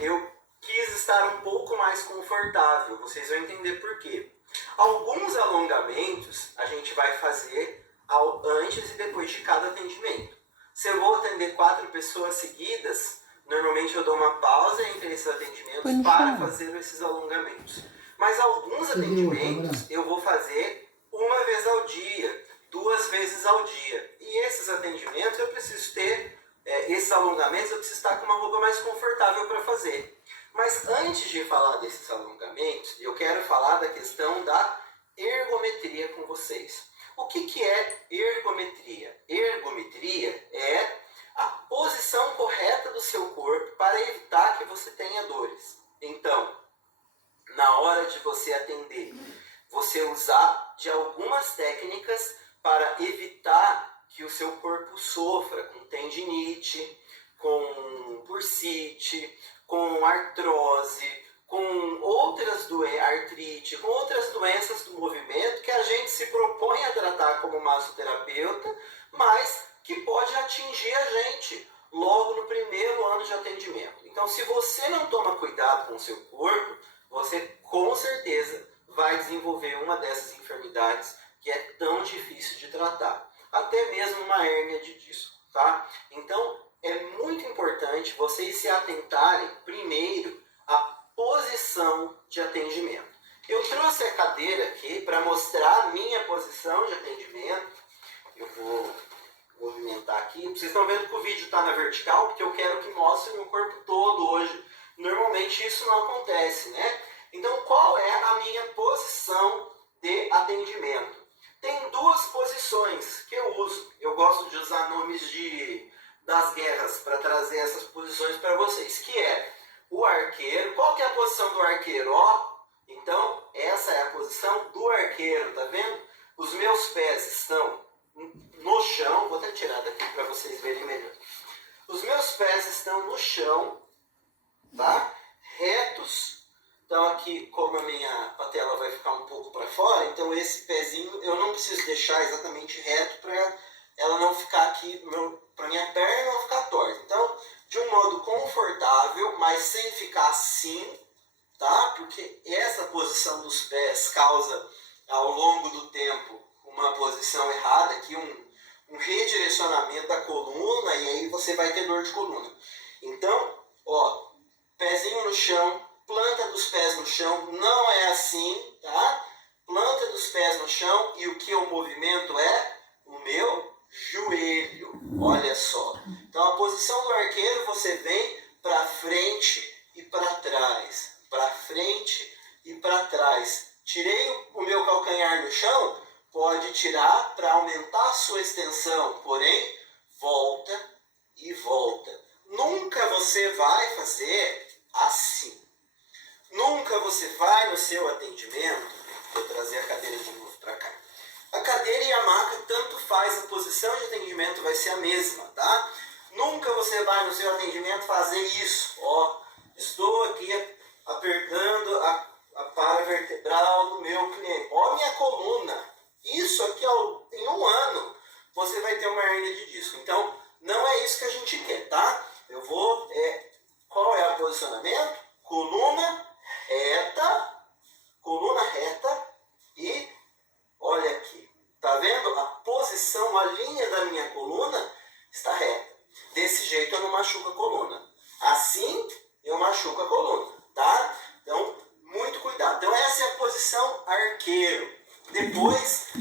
eu quis estar um pouco mais confortável, vocês vão entender por quê. Alguns alongamentos a gente vai fazer antes e depois de cada atendimento. Se eu vou atender 4 pessoas seguidas, normalmente eu dou uma pausa entre esses atendimentos para fazer esses alongamentos. Mas alguns atendimentos eu vou fazer uma vez ao dia, 2 vezes ao dia. E esses atendimentos eu preciso ter, esses alongamentos eu preciso estar com uma roupa mais confortável para fazer. Mas antes de falar desses alongamentos, eu quero falar da questão da ergometria com vocês. O que é ergometria? Ergometria é a posição correta do seu corpo para evitar que você tenha dores. Então, na hora de você atender, você usar de algumas técnicas para evitar que o seu corpo sofra com tendinite, com bursite, com artrose, com outras artrite, com outras doenças do movimento que a gente se propõe a tratar como massoterapeuta, mas que pode atingir a gente logo no primeiro ano de atendimento. Então, se você não toma cuidado com o seu corpo, você com certeza vai desenvolver uma dessas enfermidades que é tão difícil de tratar, até mesmo uma hérnia de disco, tá? Então, é muito importante vocês se atentarem primeiro à posição de atendimento. Eu trouxe a cadeira aqui para mostrar a minha posição de atendimento. Eu vou movimentar aqui. Vocês estão vendo que o vídeo está na vertical, porque eu quero que mostre meu corpo todo hoje. Normalmente isso não acontece, né? Então, qual é a minha posição de atendimento? Tem 2 posições que eu uso. Eu gosto de usar nomes das guerras para trazer essas posições para vocês, que é o arqueiro. Qual que é a posição do arqueiro? Ó, então, essa é a posição do arqueiro, tá vendo? Os meus pés estão no chão, vou até tirar daqui para vocês verem melhor. Os meus pés estão no chão, tá? Retos. Então aqui, como a minha patela vai ficar um pouco para fora, então esse pezinho eu não preciso deixar exatamente reto para ela não ficar aqui, para minha perna não ficar torta. Então, de um modo confortável, mas sem ficar assim, tá? Porque essa posição dos pés causa, ao longo do tempo, uma posição errada aqui, um redirecionamento da coluna, e aí você vai ter dor de coluna. Então, ó, pezinho no chão, planta dos pés no chão, não é assim, tá? Planta dos pés no chão, e o que o movimento é? O meu joelho, olha só. Então a posição do arqueiro, você vem para frente e para trás, para frente e para trás. Tirei o meu calcanhar do chão, pode tirar para aumentar a sua extensão, porém, volta e volta. Nunca você vai fazer assim. Nunca você vai no seu atendimento, vou trazer a cadeira de novo para cá. A cadeira e a maca, tanto faz, a posição de atendimento vai ser a mesma, tá? Nunca você vai no seu atendimento fazer isso, ó. Estou aqui apertando a paravertebral do meu cliente. Ó, minha coluna. Isso aqui, ó, em um ano, você vai ter uma hérnia de disco. Então, não é isso que a gente quer, tá? Eu vou... qual é o posicionamento? Coluna reta e olha aqui. Tá vendo? A posição, a linha da minha coluna está reta. Desse jeito eu não machuco a coluna. Assim eu machuco a coluna, tá? Então, muito cuidado. Então, essa é a posição arqueiro. Depois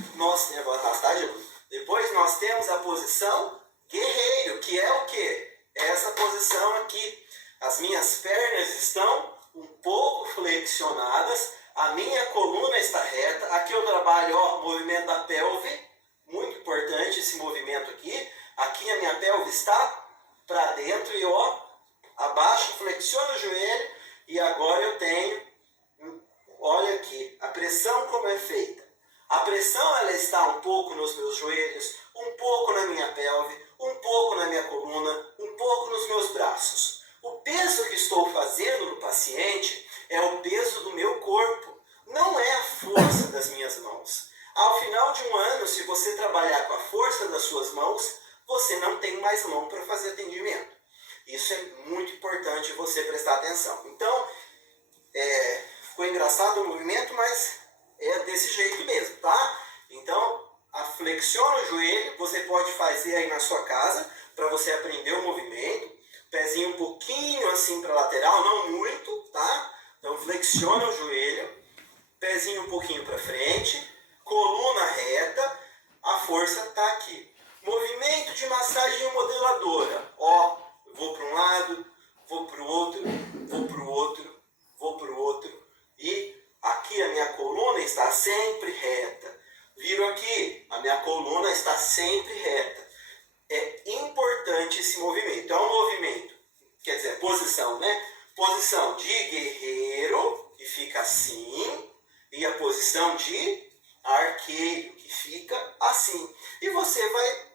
nós temos a posição guerreiro, que é o quê? Essa posição aqui. As minhas pernas estão um pouco flexionadas, a minha coluna está reta. Aqui eu trabalho, ó, movimento da pelve, muito importante esse movimento aqui. Aqui a minha pelve está para dentro e, ó, abaixo, flexiono o joelho e agora eu tenho, olha aqui, a pressão como é feita. A pressão, ela está um pouco nos meus joelhos, um pouco na minha pelve, um pouco na minha coluna, um pouco nos meus braços. O peso que estou fazendo no paciente é o peso do meu corpo, não é a força das minhas mãos. Ao final de um ano, se você trabalhar com a força das suas mãos, você não tem mais mão para fazer atendimento. Isso é muito importante você prestar atenção. Então, ficou engraçado o movimento, mas é desse jeito mesmo, tá? Então, flexiona o joelho, você pode fazer aí na sua casa, para você aprender o movimento. Pezinho um pouquinho assim para lateral, não muito, tá? Então, flexiona o joelho, pezinho um pouquinho para frente, coluna reta, a força tá aqui. Movimento de massagem modeladora, ó, vou para um lado, vou para o outro, vou para o outro, vou para o outro, e aqui a minha coluna está sempre reta. Viro aqui, a minha coluna está sempre reta. É importante esse movimento. É um movimento, quer dizer, posição, né? Posição de guerreiro, que fica assim, e a posição de arqueiro, que fica assim. E você vai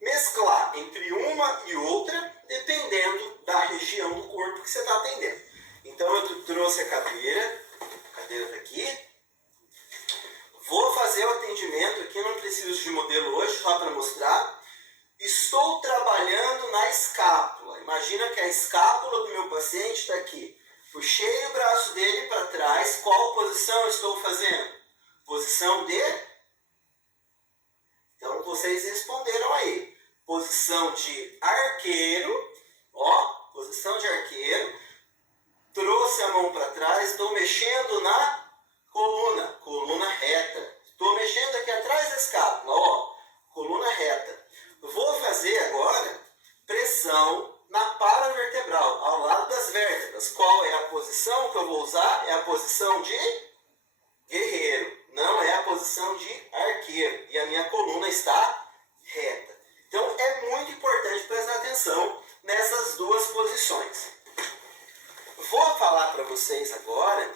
mesclar entre uma e outra, dependendo da região do corpo que você está atendendo. Então eu trouxe a cadeira está aqui. Vou fazer o atendimento aqui, não preciso de modelo hoje, só para mostrar. Estou trabalhando na escápula. Imagina que a escápula do meu paciente está aqui. Puxei o braço dele para trás. Qual posição eu estou fazendo? Posição de... Então vocês responderam aí. Posição de arqueiro. Ó, posição de arqueiro. Trouxe a mão para trás. Estou mexendo na coluna. Coluna reta. Estou mexendo aqui atrás da escápula. Ó, coluna reta. Vou fazer agora pressão na paravertebral, ao lado das vértebras. Qual é a posição que eu vou usar? É a posição de guerreiro, não é a posição de arqueiro. E a minha coluna está reta. Então é muito importante prestar atenção nessas duas posições. Vou falar para vocês agora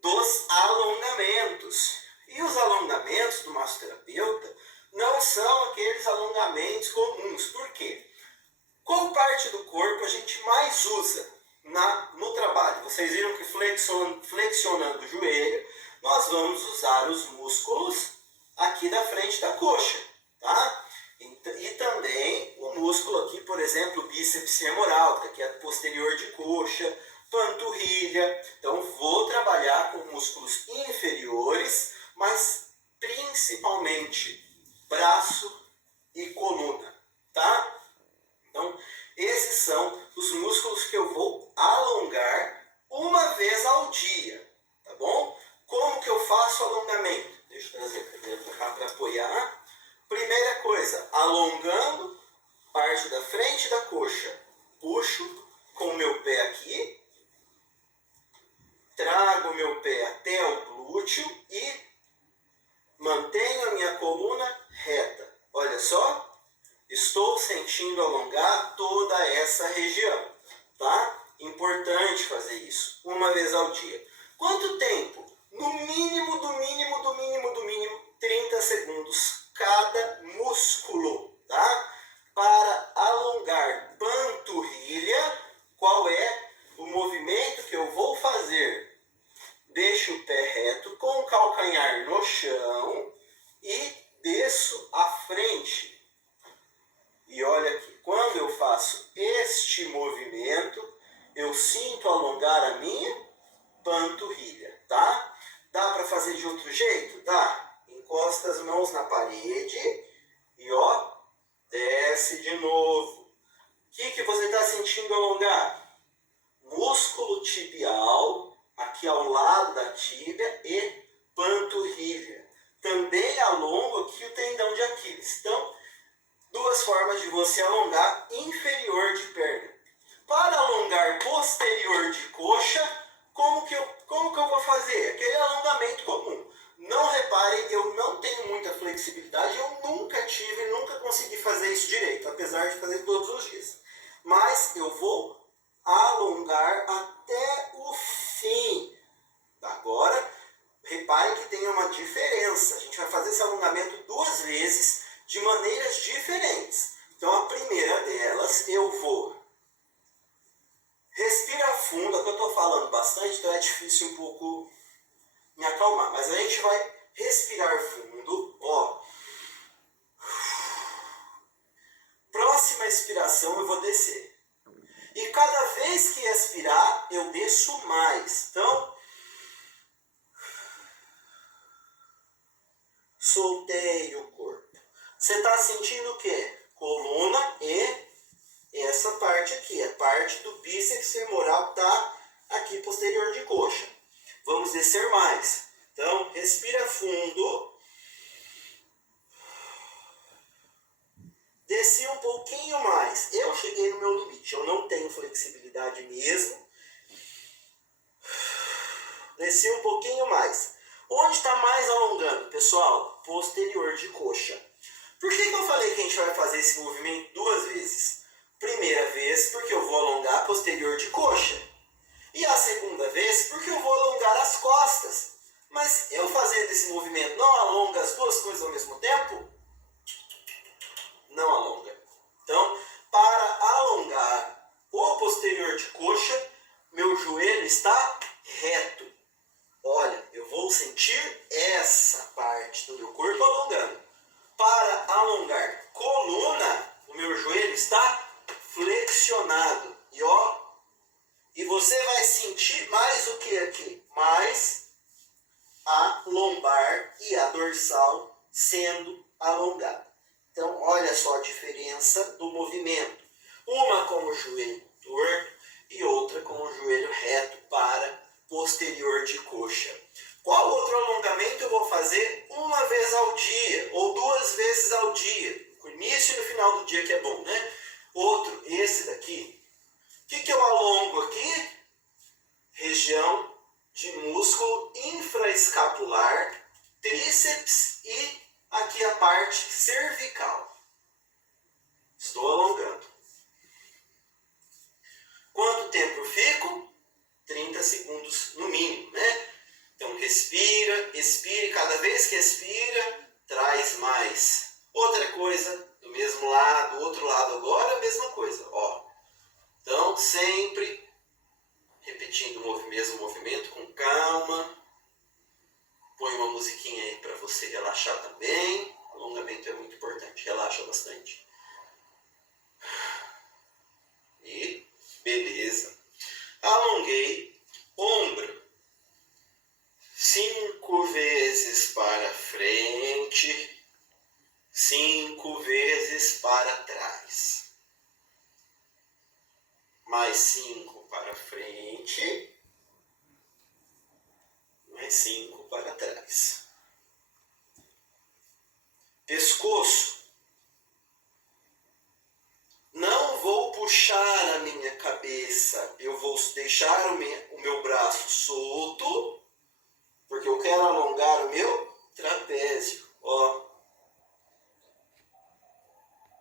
dos alongamentos. E os alongamentos do massoterapeuta não são aqueles alongamentos comuns. Por quê? Qual parte do corpo a gente mais usa no trabalho? Vocês viram que flexionando o joelho, nós vamos usar os músculos aqui da frente da coxa, tá? E também o músculo aqui, por exemplo, o bíceps femoral, que é posterior de coxa, panturrilha. Então vou trabalhar com músculos inferiores, mas principalmente braço e coluna, tá? Então, esses são os músculos que eu vou alongar uma vez ao dia, tá bom? Como que eu faço o alongamento? Deixa eu trazer a cadeira para cá para apoiar. Primeira coisa, alongando parte da frente da coxa. Puxo com o meu pé aqui, trago o meu pé até o glúteo e mantenho a minha coluna reta. Olha só, estou sentindo alongar toda essa região, tá? Importante fazer isso uma vez ao dia. Quanto tempo? No mínimo, 30 segundos cada músculo, tá? Para alongar panturrilha, qual é o movimento que eu vou fazer? Deixo o pé reto com o calcanhar no chão e desço à frente. E olha aqui, quando eu faço este movimento, eu sinto alongar a minha panturrilha, tá? Dá para fazer de outro jeito? Dá. Encosta as mãos na parede e ó, desce de novo. O que você está sentindo alongar? Músculo tibial, aqui ao lado da tíbia, e panturrilha. Também alongo aqui o tendão de Aquiles. Então, duas formas de você alongar inferior de perna. Para alongar posterior de coxa, como que eu vou fazer? Aquele alongamento comum. Não reparem, eu não tenho muita flexibilidade, eu nunca consegui fazer isso direito, apesar de fazer todos os dias. Mas eu vou alongar até o fim. Agora, reparem que tem uma diferença. A gente vai fazer esse alongamento 2 vezes, de maneiras diferentes. Então, a primeira delas, eu vou respirar fundo. É que eu estou falando bastante, então é difícil um pouco me acalmar. Mas a gente vai respirar fundo, ó. Próxima expiração, eu vou descer. E cada vez que expirar, eu desço mais. Então, soltei o corpo. Você está sentindo o quê? Coluna e essa parte aqui. A parte do bíceps femoral está aqui posterior de coxa. Vamos descer mais. Então, respira fundo. Desci um pouquinho mais. Eu cheguei no meu limite. Eu não tenho flexibilidade mesmo. Desci um pouquinho mais. Onde está mais alongando, pessoal? Posterior de coxa. Por que eu falei que a gente vai fazer esse movimento 2 vezes? Primeira vez, porque eu vou alongar a posterior de coxa. E a segunda vez, porque eu vou alongar as costas. Mas eu fazendo esse movimento não alonga as duas coisas ao mesmo tempo? Não alonga. Então, para alongar o posterior de coxa, meu joelho está reto. Olha, eu vou sentir essa parte do meu corpo alongando. Para alongar coluna, o meu joelho está flexionado. E ó, e você vai sentir mais o que aqui? Mais a lombar e a dorsal sendo alongada. Então, olha só a diferença do movimento. Uma com o joelho torto e outra com o joelho reto para posterior de coxa. Qual outro alongamento eu vou fazer uma vez ao dia ou 2 vezes ao dia? No início e no final do dia, que é bom, né? Outro, esse daqui. O que eu alongo aqui? Região de músculo infraescapular, tríceps e aqui a parte cervical. Estou alongando. Quanto tempo eu fico? 30 segundos no mínimo, né? Então respira, expire. Cada vez que expira, traz mais. Outra coisa, do mesmo lado, do outro lado agora, a mesma coisa. Ó. Então sempre repetindo o mesmo movimento com calma. Põe uma musiquinha aí para você relaxar também. Alongamento é muito importante, relaxa bastante. E beleza. Alonguei ombro. 5 vezes para frente, 5 vezes para trás. Mais 5 para frente, mais 5 para trás. Pescoço. Não vou puxar a minha cabeça, eu vou deixar o meu braço solto, porque eu quero alongar o meu trapézio. Ó.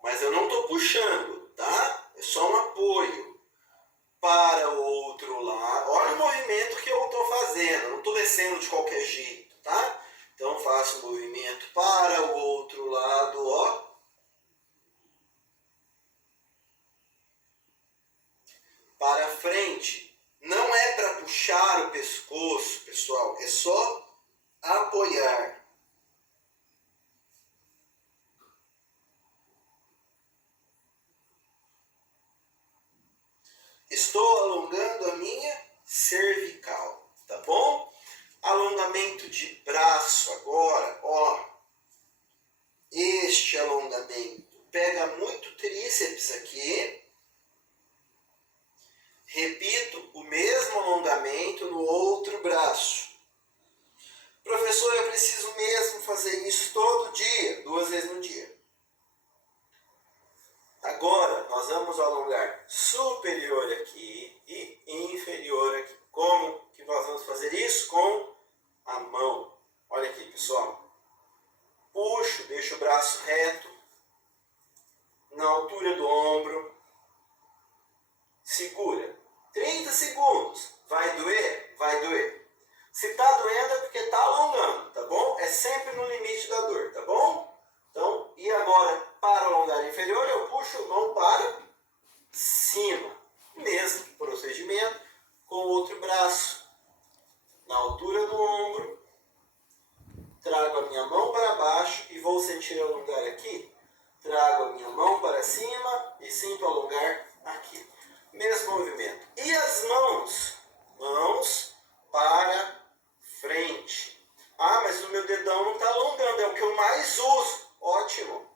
Mas eu não estou puxando, tá? É só um apoio. Para o outro lado. Olha o movimento que eu estou fazendo. Eu não estou descendo de qualquer jeito, tá? Então faço o movimento para o outro lado, ó. Para frente. Não é para puxar o pescoço, pessoal. É só apoiar. Estou alongando a minha cervical, tá bom? Alongamento de braço agora, ó. Este alongamento pega muito tríceps aqui. Repito o mesmo alongamento no outro braço. Professor, eu preciso mesmo fazer isso todo dia, 2 vezes no dia. Agora, nós vamos alongar superior aqui e inferior aqui. Como que nós vamos fazer isso? Com a mão. Olha aqui, pessoal. Puxo, deixo o braço reto, na altura do ombro. Segura. 30 segundos. Vai doer? Vai doer. Se está doendo é porque está alongando, tá bom? É sempre no limite da dor, tá bom? Então, e agora, para alongar inferior, eu puxo a mão para cima. Mesmo procedimento com o outro braço. Na altura do ombro. Trago a minha mão para baixo e vou sentir alongar aqui. Trago a minha mão para cima e sinto alongar aqui. Mesmo faz uso. Ótimo.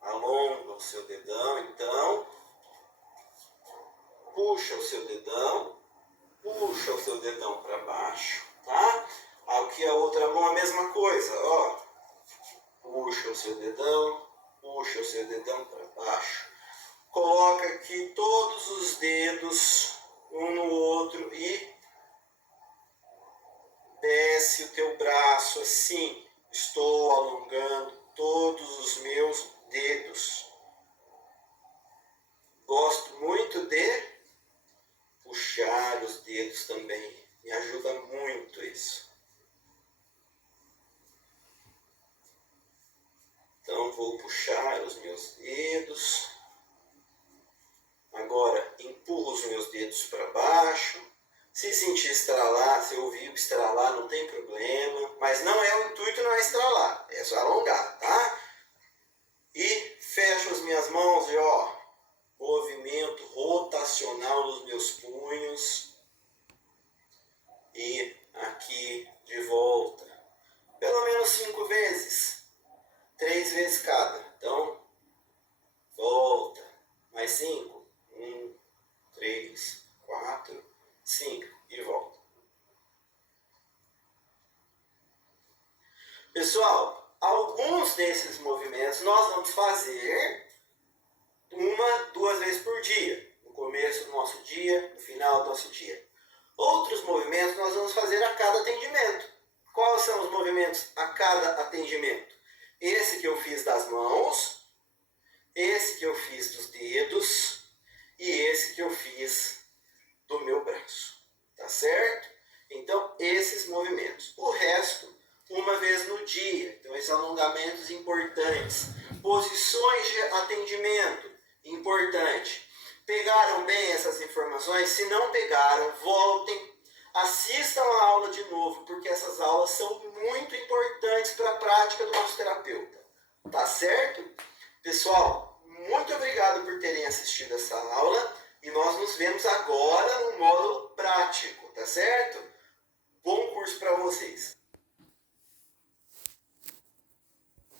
Alonga o seu dedão, então. Puxa o seu dedão. Puxa o seu dedão para baixo, tá? Aqui a outra mão a mesma coisa, ó. Puxa o seu dedão para baixo. Coloca aqui todos os dedos um no outro e desce o teu braço assim. Estou alongando todos os meus dedos. Gosto muito de puxar os dedos também. Me ajuda muito isso. Então vou puxar os meus dedos. Agora empurro os meus dedos para baixo. Se sentir estralar, se ouvir estralar, não tem problema. Mas não é o intuito, não é estralar. É só alongar, tá? E fecho as minhas mãos e ó, movimento rotacional dos meus punhos. E aqui de volta. Pelo menos 5 vezes. 3 vezes cada. Então, volta. Mais 5. 1, 3, 4, 5. E volta. Pessoal, alguns desses movimentos nós vamos fazer 1, 2 vezes por dia. No começo do nosso dia, no final do nosso dia. Outros movimentos nós vamos fazer a cada atendimento. Quais são os movimentos a cada atendimento? Esse que eu fiz das mãos, esse que eu fiz dos dedos e esse que eu fiz do meu braço. Tá certo? Então, esses movimentos. O resto, 1 vez no dia. Então, esses alongamentos importantes. Posições de atendimento, importante. Pegaram bem essas informações? Se não pegaram, voltem, assistam a aula de novo, porque essas aulas são muito importantes para a prática do massoterapeuta. Tá certo? Pessoal, muito obrigado por terem assistido essa aula e nós nos vemos agora no módulo prático, tá certo? Bom curso para vocês!